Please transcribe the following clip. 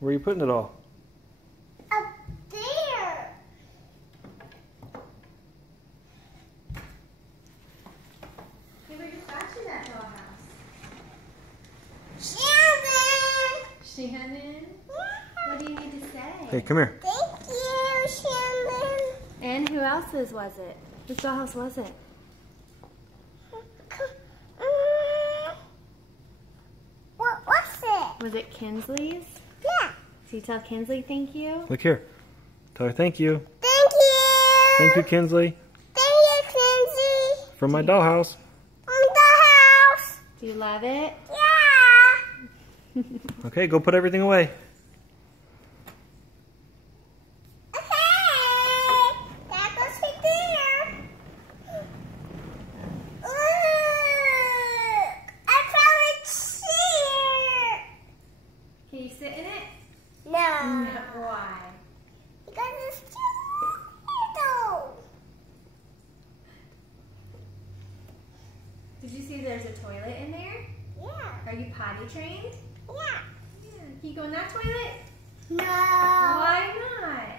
Where are you putting it all? Up there. Hey, where you got you that dollhouse? Shannon. Shannon? What do you need to say? Hey, come here. Thank you, Shannon. And who else's was it? Whose dollhouse was it? What was it? Was it Kinsley's? Yeah. So you tell Kinsley thank you? Look here. Tell her thank you. Thank you. Thank you, Kinsley. Thank you, Kinsey. From my dollhouse. On the house. Do you love it? Yeah. Okay, go put everything away. Okay. That goes right there. Look. I found a chair. Can you sit in it? No. Why? Because it's too little. Did you see there's a toilet in there? Yeah. Are you potty trained? Yeah. Yeah. Can you go in that toilet? No. Why not?